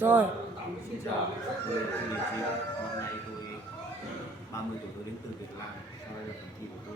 Rồi. Xin chào, tôi là Trương Đình Duy. Năm nay tôi 30 tuổi, tôi đến từ Việt Nam. Sau đây là phần thi của tôi.